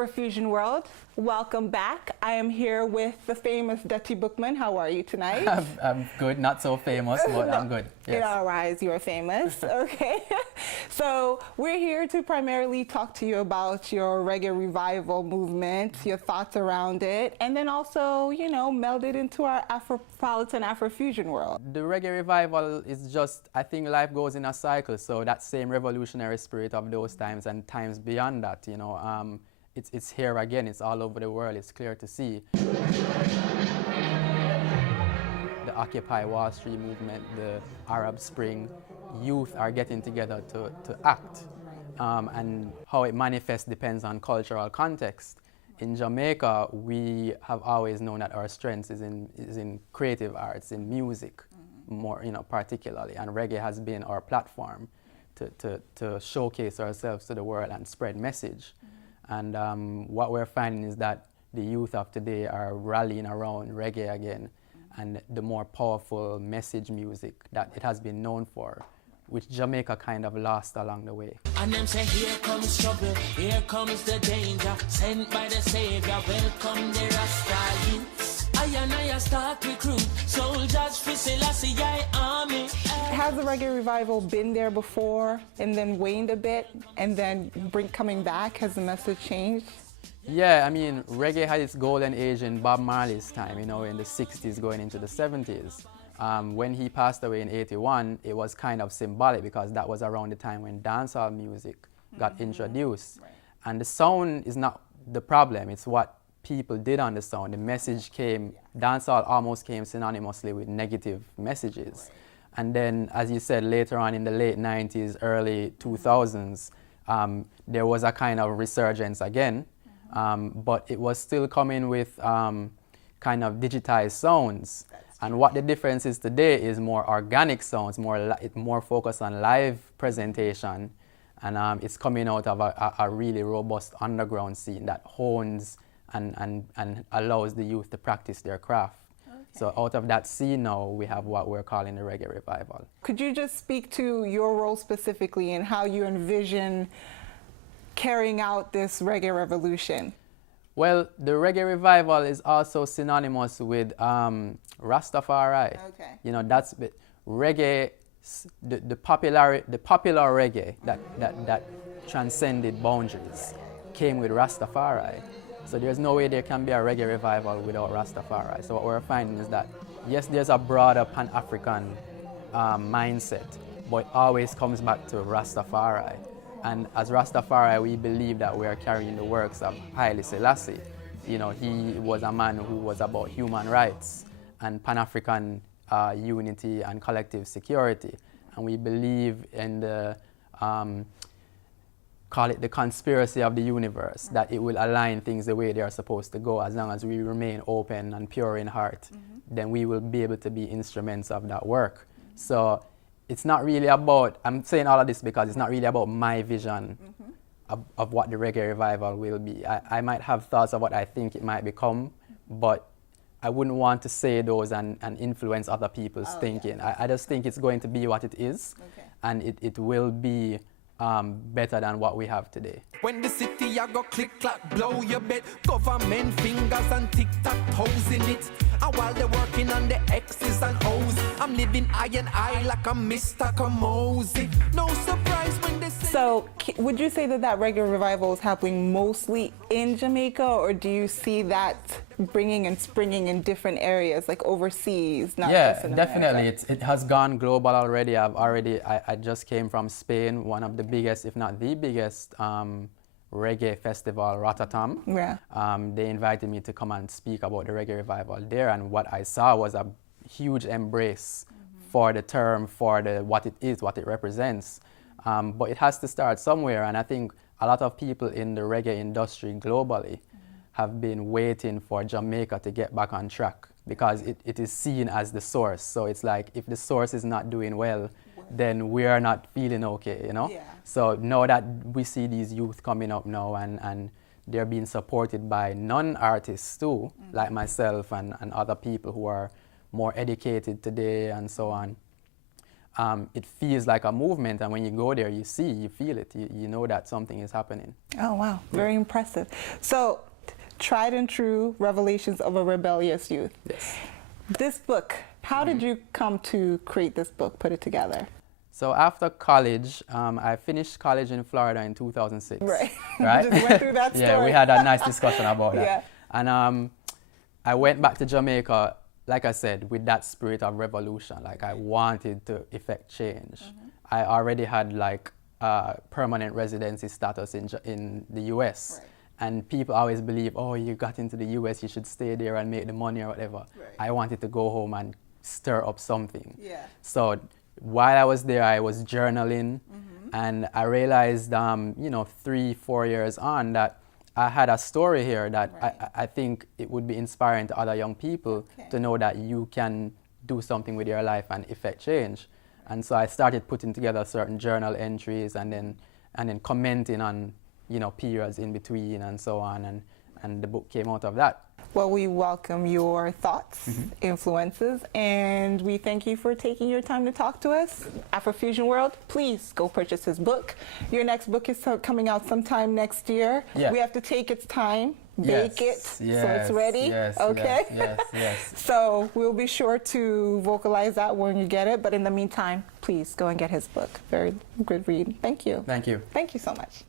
Afrofusion world, welcome back. I am here with the famous Dutty Bookman. How are you tonight? I'm good, not so famous, but I'm good. Yes. In our eyes, you are famous. Okay. So we're here to primarily talk to you about your Reggae Revival movement, your thoughts around it, and then also, you know, meld it into our Afropolitan Afrofusion world. The Reggae Revival is just, I think life goes in a cycle, so that same revolutionary spirit of those times and times beyond that, you know, it's here again, it's all over the world, it's clear to see. The Occupy Wall Street movement, the Arab Spring, youth are getting together to act. And how it manifests depends on cultural context. In Jamaica, we have always known that our strength is in creative arts, in music, more, you know, particularly. And reggae has been our platform to showcase ourselves to the world and spread message. And what we're finding is that the youth of today are rallying around reggae again, and the more powerful message music that it has been known for, which Jamaica kind of lost along the way. And them say, here comes trouble, here comes the danger, sent by the Savior, welcome the Rasta youths. I start recruit, soldiers for Selassie army. Has the Reggae Revival been there before and then waned a bit and then coming back? Has the message changed? Yeah, I mean, reggae had its golden age in Bob Marley's time, you know, in the 60s going into the 70s. When he passed away in 81, it was kind of symbolic because that was around the time when dancehall music got introduced. Right. And the sound is not the problem, it's what people did on the sound. The message came, dancehall almost came synonymously with negative messages. Right. And then, as you said, later on in the late 90s, early 2000s, there was a kind of resurgence again, but it was still coming with kind of digitized sounds. And what the difference is today is more organic sounds, more focused on live presentation, and it's coming out of a really robust underground scene that hones and allows the youth to practice their craft. Okay. So out of that scene now, we have what we're calling the Reggae Revival. Could you just speak to your role specifically and how you envision carrying out this reggae revolution? Well, the Reggae Revival is also synonymous with Rastafari. Okay. You know, that's reggae, the popular reggae that transcended boundaries came with Rastafari. So there's no way there can be a Reggae Revival without Rastafari. So what we're finding is that, yes, there's a broader Pan-African mindset, but it always comes back to Rastafari. And as Rastafari, we believe that we are carrying the works of Haile Selassie. You know, he was a man who was about human rights and Pan-African unity and collective security. And we believe in the, call it the conspiracy of the universe, that it will align things the way they are supposed to go. As long as we remain open and pure in heart, then we will be able to be instruments of that work. So it's not really about, I'm saying all of this because it's not really about my vision of what the Reggae Revival will be. I might have thoughts of what I think it might become, but I wouldn't want to say those and influence other people's thinking. Yeah. I just think it's going to be what it is, and it will be better than what we have today. When the city I go click clack blow your bed, government fingers and tic-tac toes in it. And while they're working on the X's and O's, I'm living eye and eye like a Mr. Kamosi. No surprise when they say. So would you say that Reggae Revival is happening mostly in Jamaica, or do you see that bringing and springing in different areas, like overseas, not just in America? Definitely. It has gone global already. I just came from Spain, one of the biggest, if not the biggest, reggae festival, Rotterdam. Yeah. They invited me to come and speak about the Reggae Revival there, and what I saw was a huge embrace for the term, for what it is, what it represents. But it has to start somewhere, and I think a lot of people in the reggae industry globally have been waiting for Jamaica to get back on track because it is seen as the source. So it's like, if the source is not doing well, then we are not feeling okay, you know? Yeah. So now that we see these youth coming up now and they're being supported by non-artists too, like myself and other people who are more educated today and so on, it feels like a movement, and when you go there, you see, you feel it, you know that something is happening. Oh, wow. Very impressive. So, tried and true revelations of a rebellious youth. Yes. This book, how did you come to create this book, put it together? So after college, I finished college in Florida in 2006. Right. Right? Just went through that story. Yeah, we had a nice discussion about that. Yeah. And I went back to Jamaica, like I said, with that spirit of revolution. Like I wanted to effect change. I already had like permanent residency status in the US. Right. And people always believe, oh, you got into the US, you should stay there and make the money or whatever. Right. I wanted to go home and stir up something. Yeah. So while I was there, I was journaling, and I realized, 3-4 years on, that I had a story here that Right. I think it would be inspiring to other young people to know that you can do something with your life and effect change. And so I started putting together certain journal entries and then commenting on, periods in between and so on, and the book came out of that. Well, we welcome your thoughts, influences, and we thank you for taking your time to talk to us. Afrofusion World, please go purchase his book. Your next book is coming out sometime next year. Yeah. We have to take its time, bake it, so it's ready. Yes, okay? yes. So we'll be sure to vocalize that when you get it, but in the meantime, please go and get his book. Very good read. Thank you. Thank you. Thank you so much.